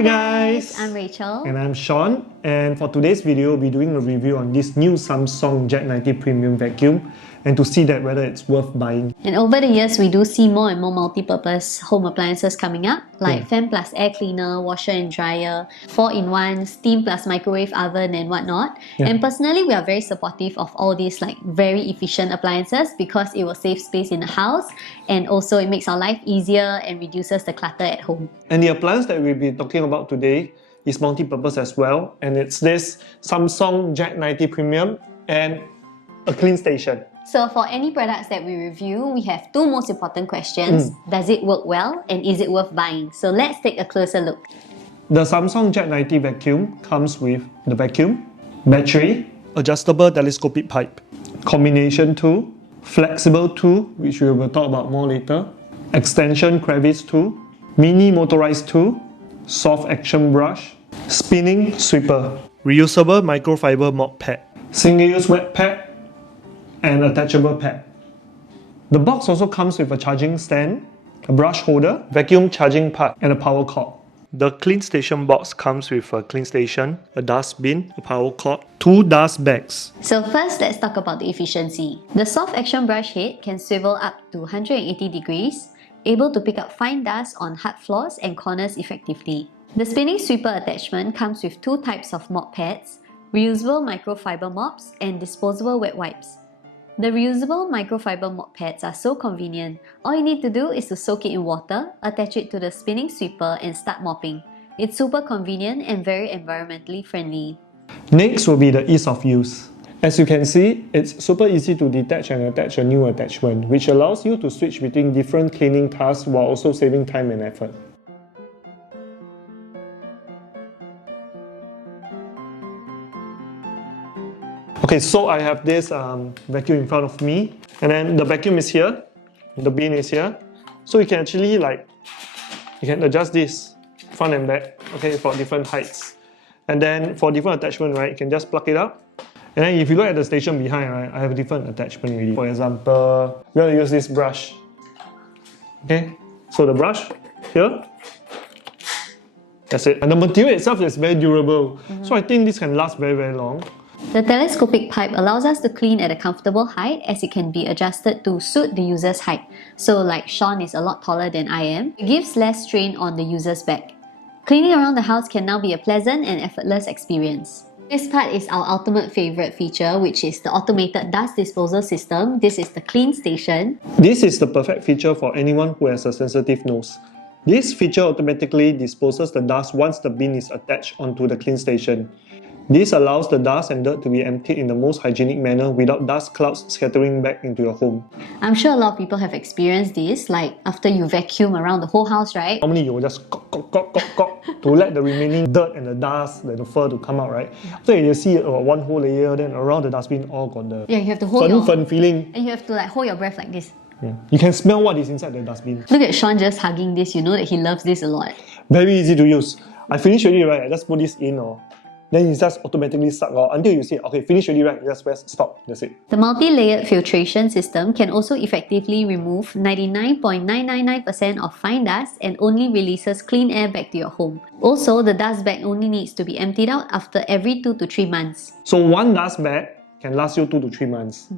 Hi guys! I'm Rachel. And I'm Sean. And for today's video, we'll be doing a review on this new Samsung Jet 90 Premium Vacuum and to see that whether it's worth buying. And over the years, we do see more and more multi-purpose home appliances coming up, like fan plus air cleaner, washer and dryer, 4-in-1, steam plus microwave oven and whatnot. And personally, we are very supportive of all these like very efficient appliances because it will save space in the house and also it makes our life easier and reduces the clutter at home. And the appliance that we'll be talking about today is multi-purpose as well, and it's this Samsung Jet 90 Premium and a clean station. So for any products that we review, we have two most important questions. Does it work well and is it worth buying? So let's take a closer look. The Samsung Jet 90 Vacuum comes with the vacuum, battery, adjustable telescopic pipe, combination tool, flexible tool, which we will talk about more later, extension crevice tool, mini motorized tool, soft action brush, spinning sweeper, reusable microfiber mop pad, single-use wet pad, and attachable pad. The box also comes with a charging stand, a brush holder, vacuum charging pad, and a power cord. The clean station box comes with a clean station, a dustbin, a power cord, 2 dust bags. So first, let's talk about the efficiency. The soft action brush head can swivel up to 180 degrees, able to pick up fine dust on hard floors and corners effectively. The spinning sweeper attachment comes with 2 types of mop pads, reusable microfiber mops and disposable wet wipes. The reusable microfiber mop pads are so convenient. All you need to do is to soak it in water, attach it to the spinning sweeper and start mopping. It's super convenient and very environmentally friendly. Next will be the ease of use. As you can see, it's super easy to detach and attach a new attachment, which allows you to switch between different cleaning tasks while also saving time and effort. Okay, so I have this vacuum in front of me, and then the vacuum is here, the bin is here. So you can actually you can adjust this front and back, okay, for different heights. And then for different attachment, right, you can just plug it up. And then if you look at the station behind, right, I have a different attachment already. For example, we're going to use this brush. Okay, so the brush here, that's it. And the material itself is very durable. So I think this can last very, very long. The telescopic pipe allows us to clean at a comfortable height as it can be adjusted to suit the user's height. So like Sean is a lot taller than I am, it gives less strain on the user's back. Cleaning around the house can now be a pleasant and effortless experience. This part is our ultimate favorite feature, which is the automated dust disposal system. This is the clean station. This is the perfect feature for anyone who has a sensitive nose. This feature automatically disposes the dust once the bin is attached onto the clean station. This allows the dust and dirt to be emptied in the most hygienic manner without dust clouds scattering back into your home. I'm sure a lot of people have experienced this, like after you vacuum around the whole house, right? Normally you will just to let the remaining dirt and the dust, the fur to come out, right? After you see one whole layer, then around the dustbin all got the you have to hold fun feeling. And you have to like hold your breath like this. You can smell what is inside the dustbin. Look at Sean just hugging this, you know that he loves this a lot. Very easy to use. I finished already, right? I just put this in, then it just automatically suck out until you say, okay, finish already, right? You just press stop, that's it. The multi-layered filtration system can also effectively remove 99.999% of fine dust and only releases clean air back to your home. Also, the dust bag only needs to be emptied out after every 2 to 3 months. So one dust bag can last you 2 to 3 months.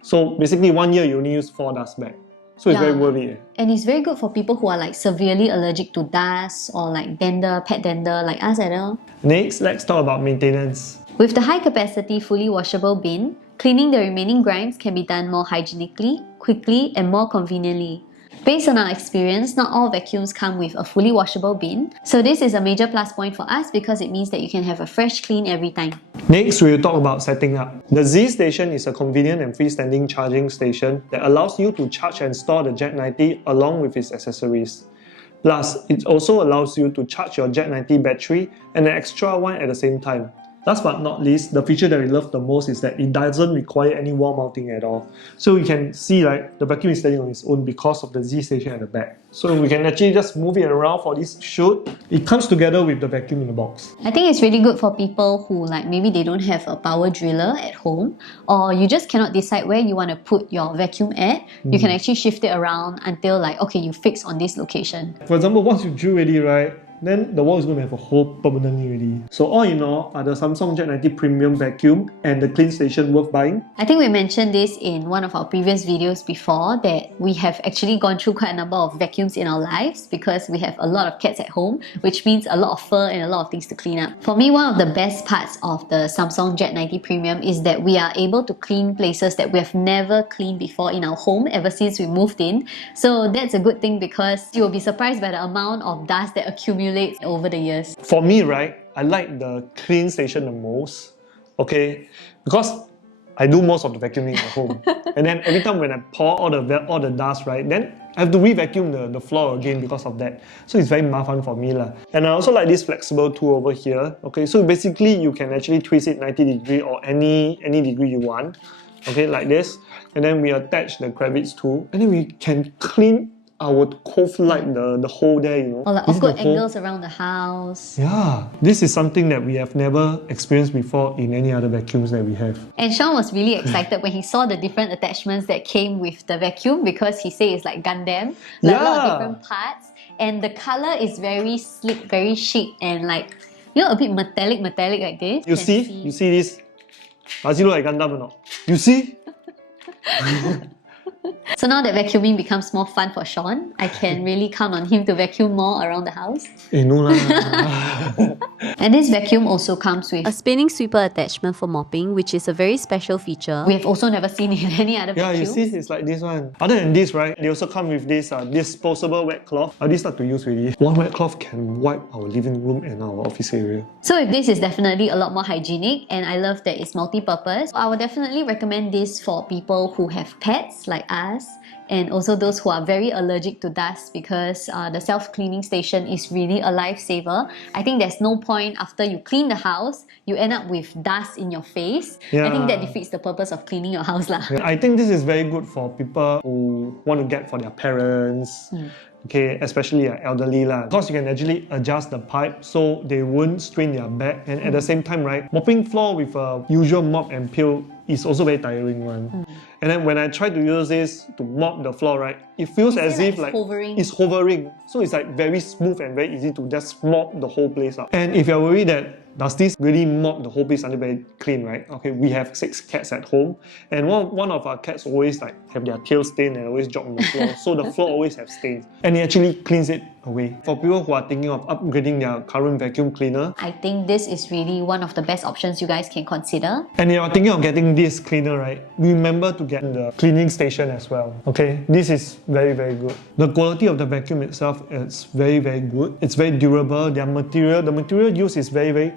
So basically 1 year you only use 4 dust bags. So it's very worth it. And it's very good for people who are like severely allergic to dust or like pet dander like us, Next, let's talk about maintenance. With the high capacity fully washable bin, cleaning the remaining grimes can be done more hygienically, quickly and more conveniently. Based on our experience, not all vacuums come with a fully washable bin, so this is a major plus point for us because it means that you can have a fresh clean every time. Next, we'll talk about setting up. The Z Station is a convenient and freestanding charging station that allows you to charge and store the Jet 90 along with its accessories. Plus, it also allows you to charge your Jet 90 battery and an extra one at the same time. Last but not least, the feature that we love the most is that it doesn't require any wall mounting at all. So you can see like the vacuum is standing on its own because of the Z station at the back. So we can actually just move it around for this shoot. It comes together with the vacuum in the box. I think it's really good for people who like maybe they don't have a power driller at home, or you just cannot decide where you want to put your vacuum at. You can actually shift it around until like, okay, you fix on this location. For example, once you drill already, right, then the wall is going to have a hole permanently already. So all in all, are the Samsung Jet 90 Premium Vacuum and the Clean Station worth buying? I think we mentioned this in one of our previous videos before, that we have actually gone through quite a number of vacuums in our lives because we have a lot of cats at home, which means a lot of fur and a lot of things to clean up. For me, one of the best parts of the Samsung Jet 90 Premium is that we are able to clean places that we have never cleaned before in our home ever since we moved in. So that's a good thing because you will be surprised by the amount of dust that accumulates over the years. For me, right, I like the Clean Station the most, okay, because I do most of the vacuuming at home. And then every time when I pour all the dust, right, then I have to re-vacuum the floor again because of that. So it's very mafan for me lah. And I also like this flexible tool over here. Okay, so basically you can actually twist it 90 degree or any degree you want. Okay, like this. And then we attach the crevice tool, and then we can clean our cove like the hole there, you know. Or like awkward angles around the house. Yeah, this is something that we have never experienced before in any other vacuums that we have. And Sean was really excited when he saw the different attachments that came with the vacuum because he said it's like Gundam, like a lot of different parts. And the color is very sleek, very chic, and like, you know, a bit metallic like this. You see this? Does it look like Gundam or not? You see? So now that vacuuming becomes more fun for Sean, I can really count on him to vacuum more around the house. No lah. And this vacuum also comes with a spinning sweeper attachment for mopping, which is a very special feature. We have also never seen it in any other vacuum. Yeah, you see, it's like this one. Other than this, right, they also come with this disposable wet cloth. This start to use already. One wet cloth can wipe our living room and our office area. So if this is definitely a lot more hygienic, and I love that it's multi-purpose, I would definitely recommend this for people who have pets like us, and also those who are very allergic to dust, because the self-cleaning station is really a lifesaver. I think there's no point after you clean the house, you end up with dust in your face. Yeah. I think that defeats the purpose of cleaning your house lah. I think this is very good for people who want to get for their parents. Okay, especially elderly lah, because you can actually adjust the pipe so they won't strain their back, and at the same time, right, mopping floor with a usual mop and peel is also very tiring one. And then when I try to use this to mop the floor, right, it feels as if like it's hovering. So it's like very smooth and very easy to just mop the whole place up. And if you're worried that does this really mop the whole place until very clean, right? Okay, we have 6 cats at home, and one of our cats always like have their tail stained and always jog on the floor. So the floor always have stains, and it actually cleans it away. For people who are thinking of upgrading their current vacuum cleaner, I think this is really one of the best options you guys can consider. and if you're thinking of getting this cleaner, right, remember to get the cleaning station as well. Okay, this is very good. The quality of the vacuum itself is very good. It's very durable. The material used is very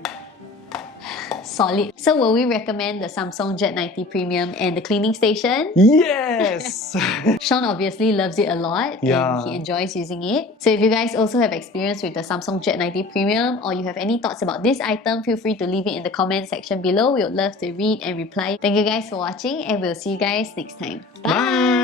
Solid. So will we recommend the Samsung Jet 90 Premium and the cleaning station? Yes! Sean obviously loves it a lot, Yeah. and he enjoys using it. So if you guys also have experience with the Samsung Jet 90 Premium, or you have any thoughts about this item, feel free to leave it in the comment section below. We would love to read and reply. Thank you guys for watching, and we'll see you guys next time. Bye!